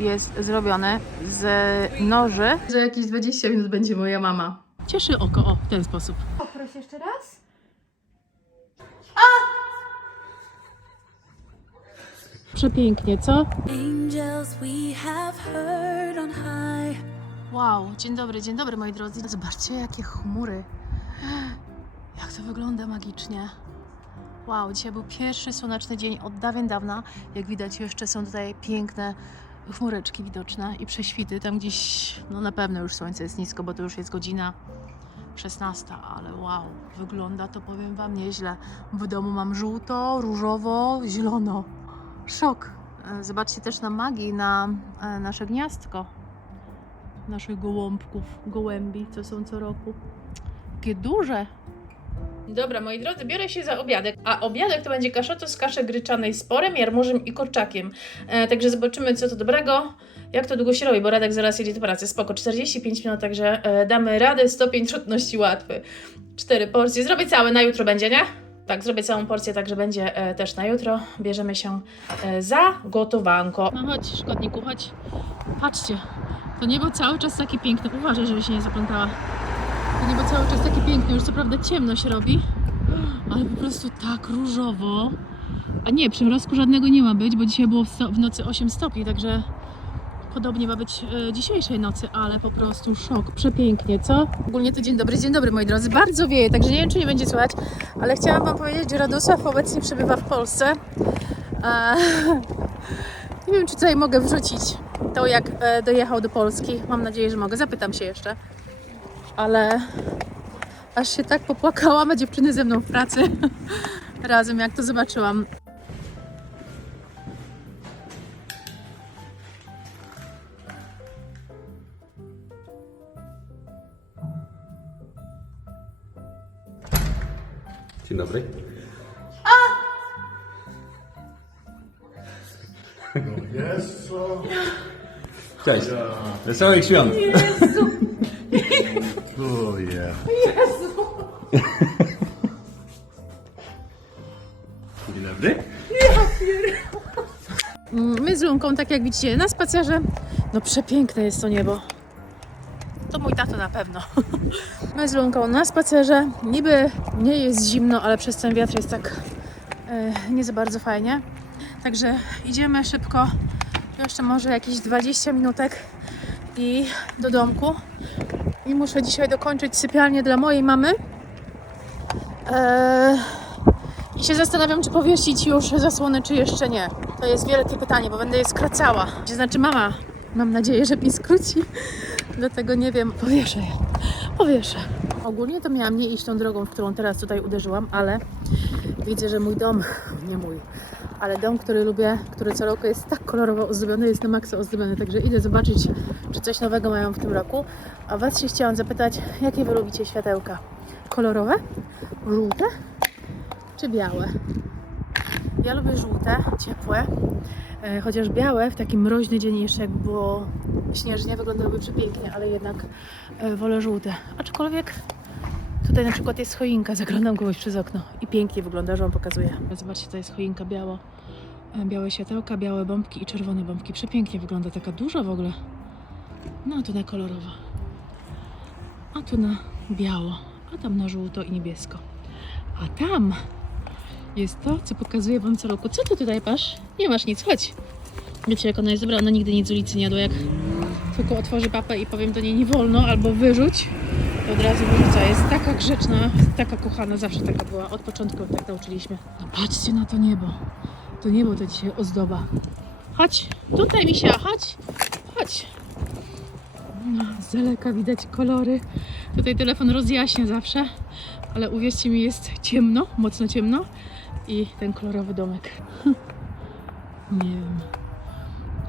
jest zrobione z noży. Że jakieś 20 minut będzie moja mama. Cieszy oko, o, w ten sposób. Poproś jeszcze raz. Przepięknie, co? Wow, dzień dobry, dzień dobry moi drodzy. Zobaczcie jakie chmury. Jak to wygląda magicznie. Wow, dzisiaj był pierwszy słoneczny dzień od dawien dawna. Jak widać jeszcze są tutaj piękne chmureczki widoczne i prześwity. Tam gdzieś, no na pewno już słońce jest nisko, bo to już jest godzina 16, ale wow, wygląda to powiem Wam nieźle. W domu mam żółto, różowo, zielono. Szok. E, Zobaczcie też na magii, na e, nasze gniazdko naszych gołąbków, gołębi, co są co roku. Jakie duże! Dobra, moi drodzy, biorę się za obiadek, a obiadek to będzie kaszoto z kaszy gryczanej z porem, jarmużem i kurczakiem. E, także zobaczymy, co to dobrego. Jak to długo się robi, bo Radek zaraz jedzie do pracy. Spoko, 45 minut, także e, damy radę. Stopień trudności łatwy. Cztery porcje. Zrobię całe, na jutro będzie, nie? Tak, zrobię całą porcję, także będzie e, też na jutro. Bierzemy się e, za gotowanko. No chodź, szkodniku, chodź. Patrzcie, to niebo cały czas takie piękne. Uważaj, żeby się nie zaplątała. To niebo cały czas takie piękne. Już co prawda ciemno się robi, ale po prostu tak różowo. A nie, przymrozku żadnego nie ma być, bo dzisiaj było w nocy 8 stopni, także podobnie ma być e, dzisiejszej nocy, ale po prostu szok. Przepięknie, co? Ogólnie to dzień dobry, dzień dobry moi drodzy. Bardzo wieje, także nie wiem, czy nie będzie słychać, ale chciałam Wam powiedzieć, że Radosław obecnie przebywa w Polsce. E, nie wiem, czy tutaj mogę wrzucić to, jak e, dojechał do Polski. Mam nadzieję, że mogę. Zapytam się jeszcze. Ale aż się tak popłakałam, a dziewczyny ze mną w pracy razem, jak to zobaczyłam. Dzień dobry. Jest co? Cześć. Wesołych świąt. Jak widzicie, na spacerze. No przepiękne jest to niebo. To mój tato na pewno. My z Lunką na spacerze. Niby nie jest zimno, ale przez ten wiatr jest tak e, nie za bardzo fajnie. Także idziemy szybko. Jeszcze może jakieś 20 minutek i do domku. I muszę dzisiaj dokończyć sypialnię dla mojej mamy. Eee, i się zastanawiam, czy powiesić już zasłony, czy jeszcze nie. To jest wielkie pytanie, bo będę je skracała. Znaczy mama, mam nadzieję, że mi skróci. Dlatego nie wiem, powieszę je. Powieszę. Ogólnie to miałam nie iść tą drogą, w którą teraz tutaj uderzyłam, ale widzę, że mój dom, nie mój, ale dom, który lubię, który co roku jest tak kolorowo ozdobiony, jest na maksa ozdobiony, także idę zobaczyć, czy coś nowego mają w tym roku. A Was się chciałam zapytać, jakie Wy lubicie światełka? Kolorowe? Żółte? czy białe? Ja lubię żółte, ciepłe, e, chociaż białe w taki mroźny dzień jeszcze jakby było śnieżnie wyglądałyby przepięknie, ale jednak e, wolę żółte. Aczkolwiek tutaj na przykład jest choinka, zaglądam kogoś przez okno i pięknie wygląda, że Wam pokazuję. Zobaczcie, to jest choinka biało. E, Białe światełka, białe bombki i czerwone bombki. Przepięknie wygląda, taka duża w ogóle. No a tu na kolorowo. A tu na biało, a tam na żółto i niebiesko. A tam jest to, co pokazuję Wam co roku. Co ty tutaj masz? Nie masz nic, chodź. Wiecie, jak ona jest dobra, ona nigdy nic z ulicy nie jadła. Jak tylko otworzy papę i powiem do niej nie wolno albo wyrzuć, to od razu wyrzuca. Jest taka grzeczna, taka kochana, zawsze taka była. Od początku tak nauczyliśmy. No patrzcie na to niebo. To niebo to dzisiaj ozdoba. Chodź, tutaj misia, chodź, chodź. No, z daleka widać kolory. Tutaj telefon rozjaśnia zawsze, ale uwierzcie mi, jest ciemno, mocno ciemno i ten kolorowy domek. Nie wiem.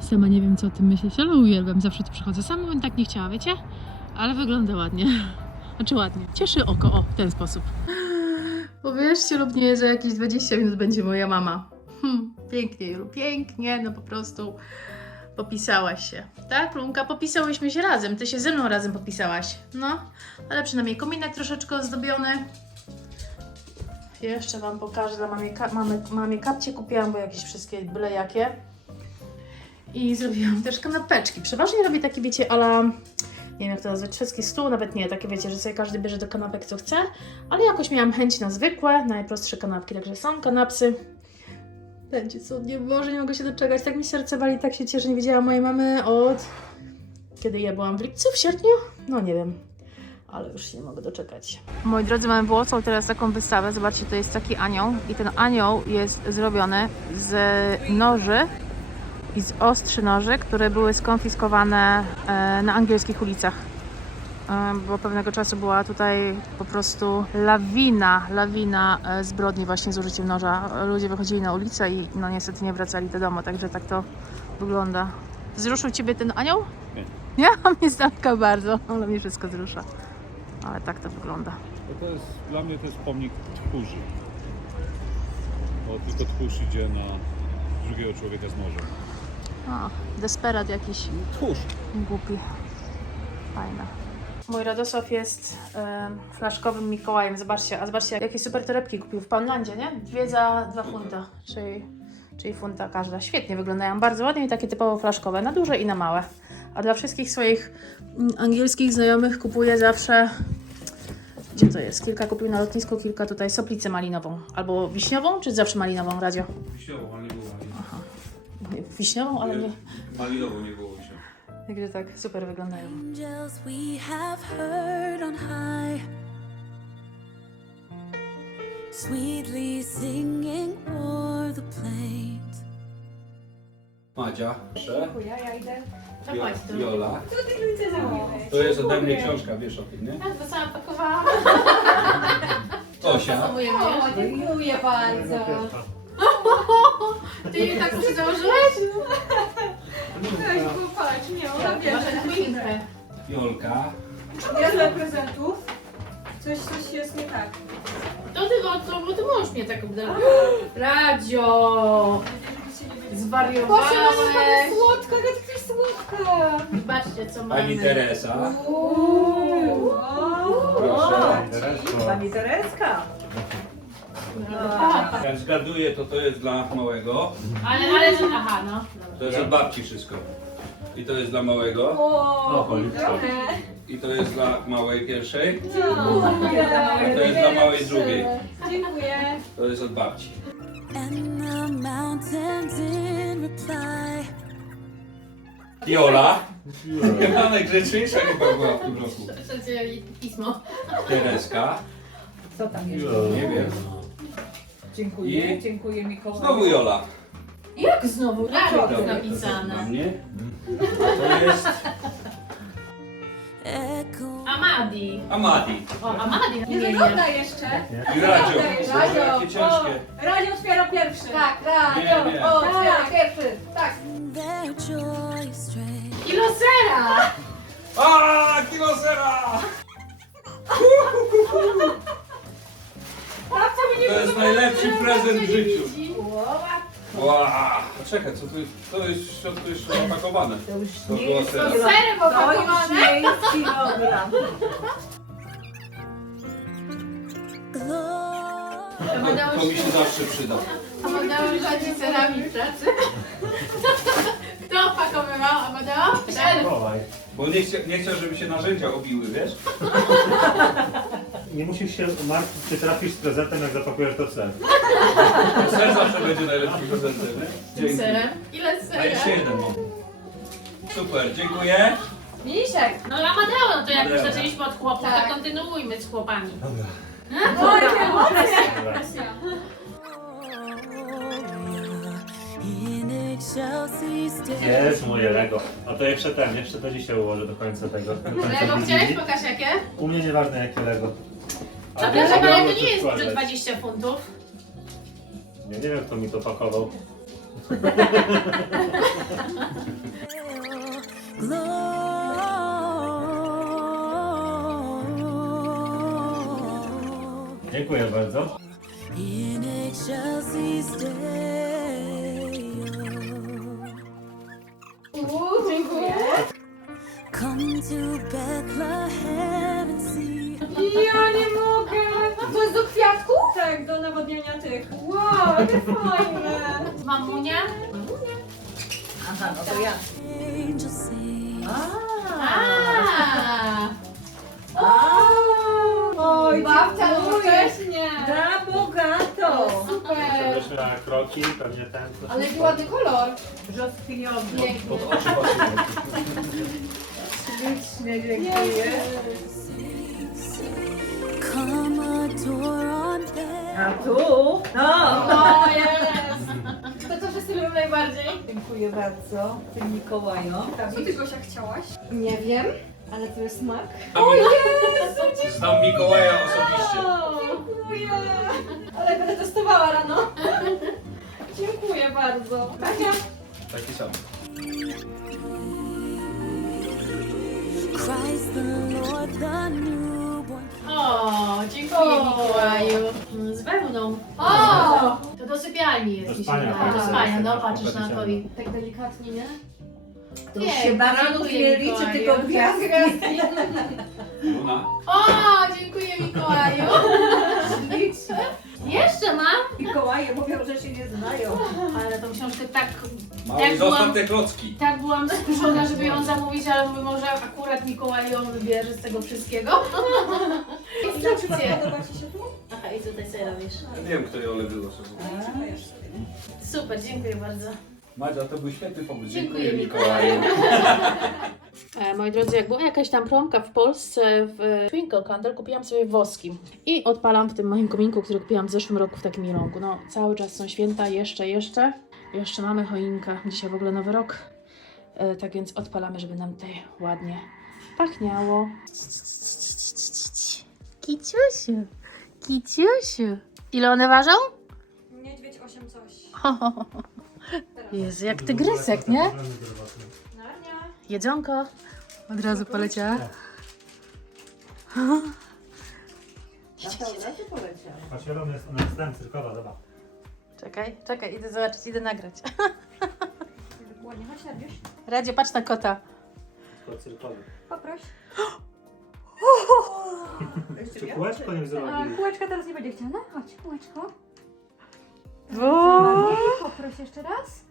Sama nie wiem, co o tym myśleć, ale uwielbiam. Zawsze tu przychodzę. Sama bym tak nie chciała, wiecie? Ale wygląda ładnie. Znaczy ładnie. Cieszy oko, o, w ten sposób. Uwierzcie lub nie, że jakieś 20 minut będzie moja mama. Hmm, pięknie, Julu, pięknie, no po prostu popisałaś się. Tak, Lunka? Popisałyśmy się razem. Ty się ze mną razem popisałaś. No, ale przynajmniej kominek troszeczkę ozdobiony. Jeszcze Wam pokażę, dla mamie, ka- mamy, mamie kapcie kupiłam, bo jakieś wszystkie byle jakie. I zrobiłam też kanapeczki. Przeważnie robię takie, wiecie, ala, nie wiem jak to nazwać, szwedzki stół, nawet nie, takie wiecie, że sobie każdy bierze do kanapek co chce, ale jakoś miałam chęć na zwykłe, najprostsze kanapki, także są kanapsy. Będzie cudnie, Boże, nie mogę się doczekać, tak mi serce wali, tak się cieszę, nie widziałam mojej mamy od... Kiedy ja byłam w lipcu, w sierpniu? No nie wiem, ale już się nie mogę doczekać. Moi drodzy, mamy w Warsaw teraz taką wystawę, zobaczcie, to jest taki anioł i ten anioł jest zrobiony z noży i z ostrzy noży, które były skonfiskowane e, na angielskich ulicach. E, Bo pewnego czasu była tutaj po prostu lawina, lawina e, zbrodni właśnie z użyciem noża. Ludzie wychodzili na ulicę i no niestety nie wracali do domu, także tak to wygląda. Wzruszył Ciebie ten anioł? Nie. Nie? A mnie z daleka bardzo, ale mnie wszystko wzrusza. Ale tak to wygląda. To, to jest, dla mnie to jest pomnik tchórzy. Bo tylko tchórz idzie na drugiego człowieka z nożem. O, desperat jakiś Tchórz. głupi. Fajna. Mój Radosław jest em, flaszkowym Mikołajem. Zobaczcie, a zobaczcie, jakie super torebki kupił w Poundlandzie, nie? Dwie za dwa funta, czyli, czyli funta każda. Świetnie wyglądają, bardzo ładnie i takie typowo flaszkowe, na duże i na małe. A dla wszystkich swoich mm, angielskich znajomych kupuję zawsze. Gdzie to jest? Kilka kupił na lotnisku, kilka tutaj soplicę malinową. Albo wiśniową, czy zawsze malinową, Radio? Wiśniową, ale nie było malinową. Wiśniową, ale nie. Malinową nie było wiśniową. Także tak, super wyglądają. Angels we have heard on high, sweetly singing o'er the plains. Madzia, proszę. Ja idę. Jo- Jola. Co ty ludzie zamówiłeś? To jest ode mnie książka, wiesz o tym, nie? Tak, bo sama pakowałam. Osia. O, dziękuję bardzo. Ty tak już założyłeś? Weź, popatrz, miałam Masz wiele. choinkę. Jolka. Ja dla prezentów. Coś, coś jest nie tak. To ty, bo, to, bo ty możesz mnie tak obdarować. Radio! Zwariowałeś! słodka, słodka. Zobaczcie, co mamy. Pani Teresa. Uuu. Proszę. Pani Tereska. A, Jak zgaduję, to to jest dla małego. ale, ale, że- aha, no. To jest od babci wszystko. I to jest dla małego. O, cholipka. I to jest dla małej pierwszej. Dziękuję. A to jest dla małej drugiej. Dziękuję. To jest od babci. And the mountains in reply. Jola. Chyba najgrzeczniejsza chyba była w tym roku. Słuchajcie, pismo. Tereska. Co tam jest? Nie wiem. Dziękuję, I- dziękuję Mikołaju. Znowu Jola. Jak znowu? Radio jest Dobra, napisane. Dla mnie. To jest Amadi. Amadi. O, Amadi Nie imienie. wygląda jeszcze. I Radio. Radio. Jakie ciężkie. Radio otwiera pierwszy. Tak, Nie, nie. O, otwiera pierwszy. Tak. joy stray. Kilosera! A, kilo sera! To jest najlepszy prezent w życiu. A Czekaj, co tu jest? To jest w środku jeszcze opakowane. To już To nie jest. Serem To już opakowane. nie jest kilogram. To, to mi się zawsze przyda. Amadeusz chodzi serami w pracy. Kto opakowywał? Amadeusz? Bo nie, chcia, nie chciał, żeby się narzędzia obiły, wiesz? Nie musisz się martwić, czy trafisz z prezentem, jak zapakujesz to w ser. To ser zawsze będzie najlepszym prezentem? Dzięki. Serem? Ile A serem? jeszcze jeden mam. Super, dziękuję. Misiek. No Amadeo, no to jak już Dobra. zaczęliśmy od chłopów, Tak. to kontynuujmy z chłopami. In excelsis. Jest moje Lego. A to jeszcze ten, jeszcze to dzisiaj ułożę do końca tego. Do końca Lego Wigilii. chciałeś? Pokaż jakie? U mnie nieważne jakie Lego. A Ale to nie jest budżet 20 funtów. Ja nie wiem kto mi to pakował. Dziękuję bardzo. In excelsis Deo. Dziękuję. Come to Bethlehem and see. Ja nie mogę. To jest do kwiatków? Tak, do nawodnienia tych. Wow, jakie fajne. Mamunia? Aha, no to ja. Angels sing. Oj, Babcia, no dziękuję. też nie. Na bogato. Super. Na kroki, pewnie ten. Ale jaki ładny kolor. Brzoskwiniowy. Piękny. Ślicznie, dziękuję. A tu? No. O, jest. To co wszyscy lubią najbardziej? Dziękuję bardzo tym Mikołajom. Co ty Gosia chciałaś? Nie wiem, ale to jest smak. Znam Mikołaja osobiście. Dziękuję. Ale będę testowała rano. Dziękuję bardzo. Tania. Taki sam. Christ the Lord, the newborn. O, dziękuję Mikołaju. Z wełną. O! To do sypialni jest, Do mi się spania, wydaje. Do tak. spania, no Tak, patrzysz na to tak. i tak delikatnie, nie? To już się baranów dziękuję, nie liczy, Mikołaju. tylko gwiazdki. Luna. O, dziękuję Mikołaju. Ślicznie. Jeszcze mam? Mikołaje mówią, że się nie znają. Ale tą książkę tak, Mały zostaw byłam- te klocki. tak byłam skuszona, żeby ją zamówić, ale mówię, może akurat Mikołaj ją wybierze z tego wszystkiego. Instrukcje. Podoba Ci się tu? Aha, i tutaj sobie robisz. Ja wiem, kto je olewyło sobie. Super, dziękuję bardzo. Madzia, to był świetny pomysł. Dziękuję, Dziękuję Mikołaju. E, Moi drodzy, jak była jakaś tam promka w Polsce w Twinkle Candle, kupiłam sobie woski i odpalam w tym moim kominku, który kupiłam w zeszłym roku w takim milonku. No, cały czas są święta, jeszcze, jeszcze. Jeszcze mamy choinkę, dzisiaj w ogóle nowy rok. E, tak więc odpalamy, żeby nam tutaj ładnie pachniało. Kiciusiu, kiciusiu. Ile one ważą? Niedźwiedź 8 coś. Jezu, jak tygrysek, nie? Jedzonko. Od razu poleciała. Poleciało. Patrz, jest, ona jest ten cyrkowa, zobacz. Czekaj, czekaj, idę zobaczyć, idę nagrać. Ładnie, chodź. Radzie, patrz na kota. Tylko cyrkowy. Poproś. Czy kółeczko nie A zrobili? kółeczka teraz nie będzie chciała. No chodź, kółeczko. Poproś jeszcze raz.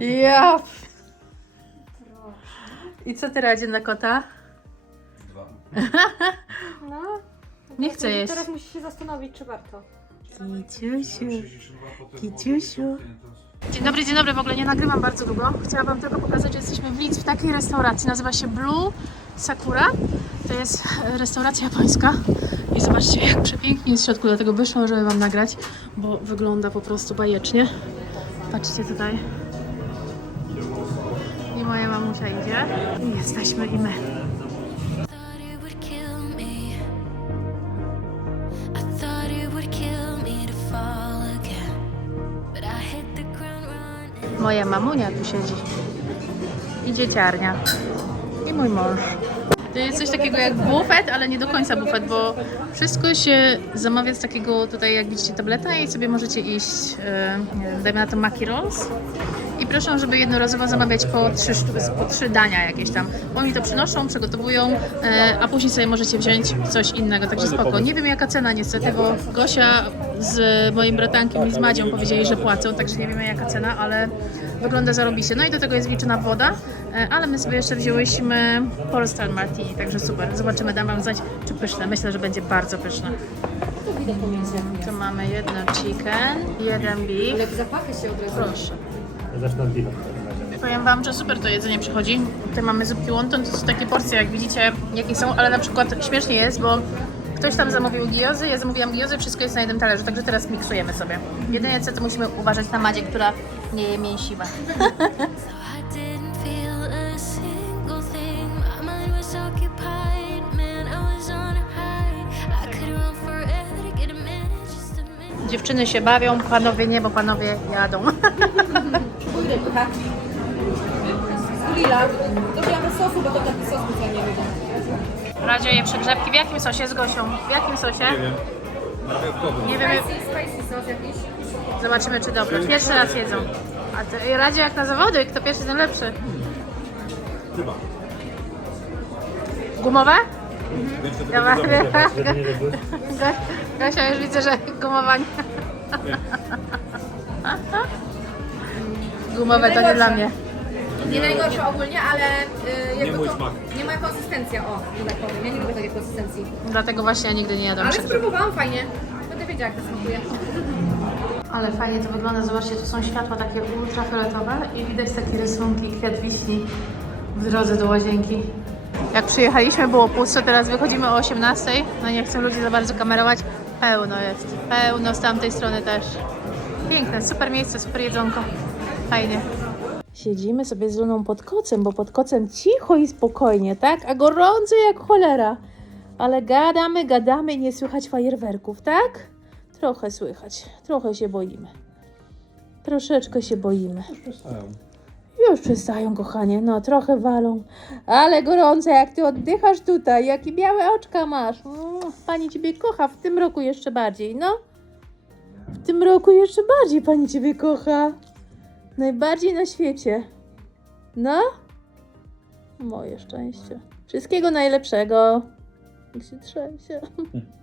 Ja. I co ty Radzie na kota? Dwa. No. Nie chcę jeść. Teraz musisz się zastanowić, czy warto. Kiciusiu. Kiciusiu. Dzień dobry, dzień dobry. W ogóle nie nagrywam bardzo długo. Chciałam Wam tylko pokazać, że jesteśmy w Lidz w takiej restauracji. Nazywa się Blue Sakura. To jest e, restauracja japońska. I zobaczcie, jak przepięknie jest w środku. Dlatego wyszłam, żeby Wam nagrać, bo wygląda po prostu bajecznie. Patrzcie tutaj. Idzie. I jesteśmy i my. Moja mamunia tu siedzi. I dzieciarnia. I mój mąż. To jest coś takiego jak bufet, ale nie do końca bufet, bo wszystko się zamawia z takiego tutaj, jak widzicie, tableta i sobie możecie iść, wiem, dajmy na to Maki Rolls. I proszę, żeby jednorazowo zamawiać po trzy, po trzy dania jakieś tam. Bo mi to przynoszą, przygotowują, e, a później sobie możecie wziąć coś innego, także spoko. Nie wiem jaka cena niestety, bo Gosia z moim bratankiem i z Madzią powiedzieli, że płacą, także nie wiemy jaka cena, ale wygląda zarobiście. No i do tego jest wliczona woda, e, ale my sobie jeszcze wzięłyśmy Polestar Martini, także super. Zobaczymy, dam wam znać, czy pyszne. Myślę, że będzie bardzo pyszne. Tu mamy jedno chicken, jeden beef. Ale zapachy się od razu. Proszę. Ja zacznę od biwa. Powiem Wam, że super to jedzenie przychodzi. Tutaj mamy zupki wonton, to są takie porcje, jak widzicie, jakie są, ale na przykład śmiesznie jest, bo ktoś tam zamówił giozy, ja zamówiłam giozy, wszystko jest na jednym talerzu, także teraz miksujemy sobie. Jedynie co to musimy uważać na Madzie, która nie je mięsiwa. Dziewczyny się bawią, panowie nie, bo panowie jadą. Z grilla. Dobijamy sosu, bo to taki sos specjalnie lubię. Radzio je przegrzebki. W jakim sosie z Gosią? W jakim sosie? Nie wiem. Nie wiemy. Spicy, spicy sos jakiś. Zobaczymy, czy dobre. Pierwszy raz jedzą. A ty, Radzie jak na zawody, kto pierwszy, ten lepszy. Chyba. Gumowe? To Dobra. wybuch. Gosia już widzę, że gumowanie. Gumowe to nie dla mnie. Nie najgorsze ogólnie, ale y, jakby mój ko- smak. nie ma konsystencja, o, że tak powiem. Ja nie lubię takiej konsystencji. Dlatego właśnie ja nigdy nie jadłam Ale spróbowałam fajnie. Będę wiedziała, jak to smakuje. Ale fajnie to wygląda. Zobaczcie, tu są światła takie ultrafioletowe i widać takie rysunki kwiat wiśni w drodze do łazienki. Jak przyjechaliśmy było pusto, teraz wychodzimy o 18. No nie chcę ludzi za bardzo kamerować. Pełno jest. Pełno z tamtej strony też. Piękne, super miejsce, super jedzonko. Fajnie. Siedzimy sobie z Luną pod kocem, bo pod kocem cicho i spokojnie, tak? A gorąco jak cholera. Ale gadamy, gadamy i nie słychać fajerwerków, tak? Trochę słychać, trochę się boimy. Troszeczkę się boimy. Już przestają, kochanie, no trochę walą. Ale gorące, jak ty oddychasz tutaj, jakie białe oczka masz. Mm, pani ciebie kocha, w tym roku jeszcze bardziej, no. W tym roku jeszcze bardziej pani ciebie kocha. Najbardziej na świecie. No? Moje szczęście. Wszystkiego najlepszego. Jak się trzęsie.